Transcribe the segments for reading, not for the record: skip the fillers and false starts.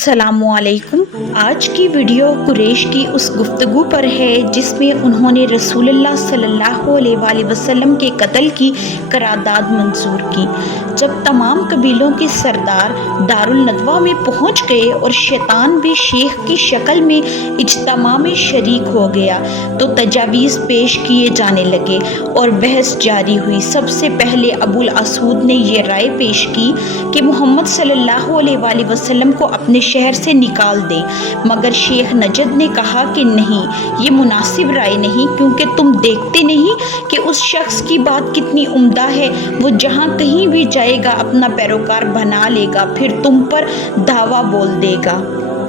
अस्सलामु अलैकुम। आज की वीडियो कुरैश की उस गुफ्तगू पर है जिसमें उन्होंने रसूलुल्लाह सल्लल्लाहु अलैहि वसल्लम के कत्ल की करारदाद मंजूर की। जब तमाम कबीलों के सरदार दारुल नदवा में पहुंच गए और शैतान भी शेख की शक्ल में इज्तिमा में शरीक हो गया तो तजावीज़ पेश किए जाने लगे और बहस जारी हुई। सबसे पहले अबुल असूद ने यह राय पेश की कि मोहम्मद सल्लल्लाहु अलैहि वसल्लम को अपने शहर से निकाल दें, मगर शेख नजद ने कहा कि नहीं, ये मुनासिब राय नहीं, क्योंकि तुम देखते नहीं कि उस शख्स की बात कितनी उम्दा है। वो जहाँ कहीं भी जाएगा अपना पैरोकार बना लेगा, फिर तुम पर धावा बोल देगा।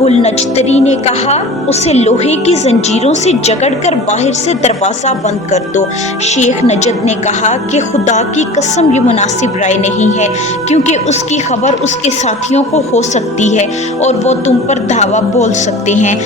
अबुल नजतरी ने कहा, उसे लोहे की जंजीरों से जकड़कर बाहर से दरवाज़ा बंद कर दो। शेख नजद ने कहा कि खुदा की कसम, ये मुनासिब राय नहीं है, क्योंकि उसकी खबर उसके साथियों को हो सकती है और वो तुम पर धावा बोल सकते हैं।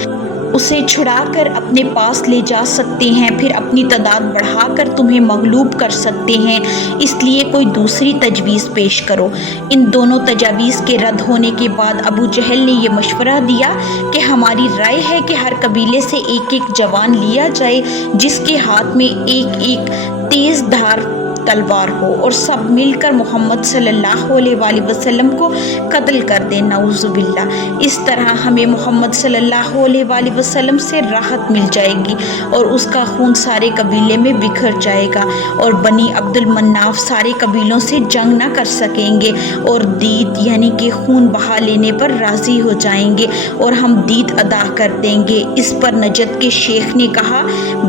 उसे छुड़ाकर अपने पास ले जा सकते हैं, फिर अपनी तादाद बढ़ाकर तुम्हें मगलूब कर सकते हैं। इसलिए कोई दूसरी तजवीज़ पेश करो। इन दोनों तजावीज़ के रद्द होने के बाद अबू जहल ने यह मशवरा दिया कि हमारी राय है कि हर कबीले से एक एक जवान लिया जाए जिसके हाथ में एक एक तेज़ धार तलवार हो और सब मिलकर मोहम्मद सल्लल्लाहु अलैहि वसल्लम को कत्ल कर दें। नऊज़ुबिल्लाह। इस तरह हमें मोहम्मद सल्लल्लाहु अलैहि वसल्लम से राहत मिल जाएगी और उसका खून सारे कबीले में बिखर जाएगा और बनी अब्दुल मन्नाफ सारे कबीलों से जंग न कर सकेंगे और दीद यानी कि खून बहा लेने पर राज़ी हो जाएंगे और हम दीद अदा कर देंगे। इस पर नजद के शेख ने कहा,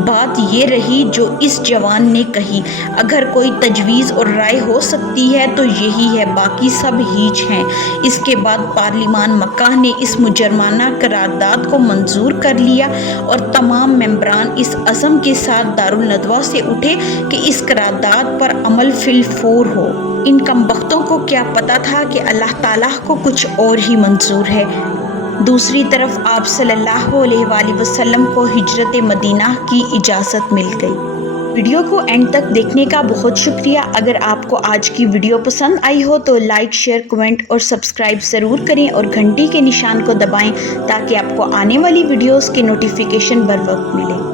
बात ये रही जो इस जवान ने कही, अगर कोई तजवीज़ और राय हो सकती है तो यही है, बाकी सब हीच हैं। इसके बाद पार्लिमान मक्का ने इस मुजरमाना करारदाद को मंजूर कर लिया और तमाम मेंबरान इस अज़म के साथ दारुल नदवा से उठे कि इस करारदाद पर अमल फिल फौर हो। इन कमबख्तों को क्या पता था कि अल्लाह ताला को कुछ और ही मंजूर है। दूसरी तरफ आप सल्लल्लाहु अलैहि वसल्लम को हिजरत मदीना की इजाज़त मिल गई। वीडियो को एंड तक देखने का बहुत शुक्रिया। अगर आपको आज की वीडियो पसंद आई हो तो लाइक, शेयर, कमेंट और सब्सक्राइब ज़रूर करें और घंटी के निशान को दबाएं ताकि आपको आने वाली वीडियोस के नोटिफिकेशन बर वक्त मिले।